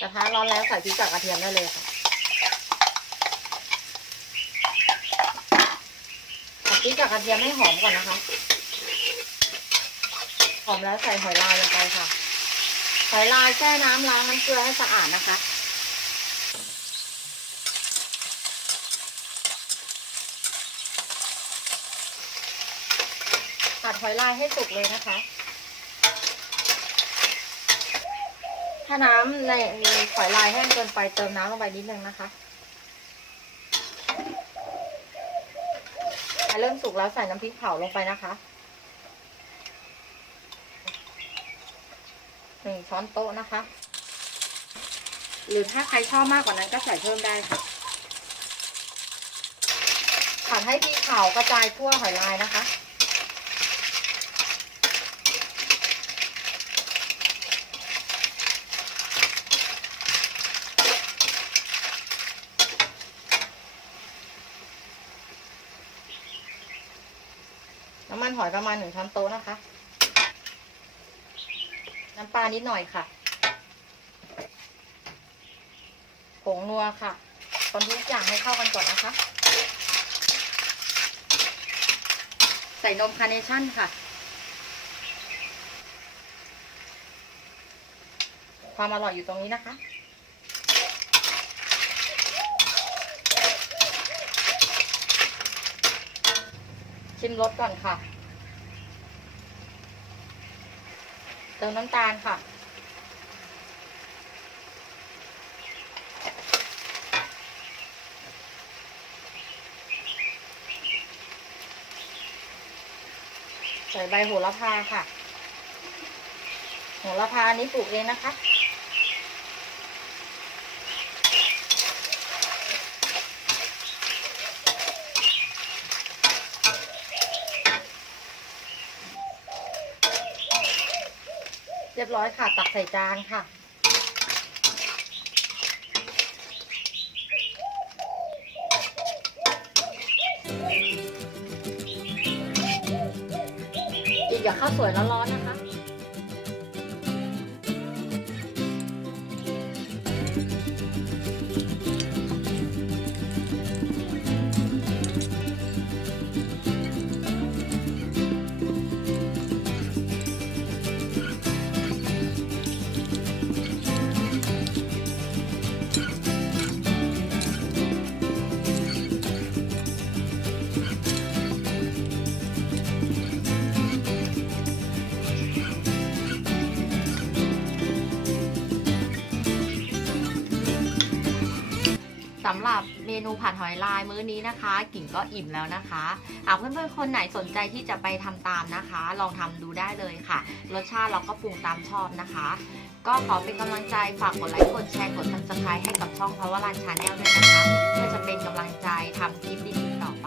กระร้อนแล้วใส่พริกกับกระเทียมได้เลยค่ะผัดพริกกับกระเทียมให้หอมก่อนนะคะ หอมแล้วใส่หอยลายลงไปค่ะ หอยลายแช่น้ำล้างน้ำเกลือให้สะอาดนะคะผัดหอยลายให้สุกเลยนะคะ ถ้าน้ำในหอยลายแห้งเกินไปเติมน้ำลงไปนิดนึงนะคะเริ่มสุกแล้วใส่น้ำพริกเผาลงไปนะคะหนึ่งช้อนโต๊ะนะคะ หรือถ้าใครชอบมากกว่านั้นก็ใส่เพิ่มได้ค่ะผัดให้พริกเผากระจายทั่วหอยลายนะคะ มันหอยประมาณหนึ่งช้อนโต๊ะนะคะ น้ำปลานิดหน่อยค่ะ ผงนัวค่ะคนทุกอย่างให้เข้ากันก่อนนะคะ ใส่นมคาร์เนชั่นค่ะ ความอร่อยอยู่ตรงนี้นะคะชิมรสก่อนค่ะ เติมน้ำตาลค่ะ ใส่ใบโหระพาค่ะ โหระพาอันนี้ปลูกเองนะคะ เรียบร้อยค่ะ ตักใส่จานค่ะ อีกอย่าข้าวสวยร้อนๆนะคะ สำหรับเมนูผัดหอยลายมื้อนี้นะคะ กิ่งก็อิ่มแล้วนะคะหากเพื่อนๆคนไหนสนใจที่จะไปทำตามนะคะ ลองทำดูได้เลยค่ะ รสชาติเราก็ปรุงตามชอบนะคะ ก็ขอเป็นกำลังใจฝากกดไลค์กดแชร์กด subscribe ให้กับช่องพาวเวอร์ลันชาแนลด้วยนะคะ เพื่อจะเป็นกำลังใจทำคลิปดีๆต่อไป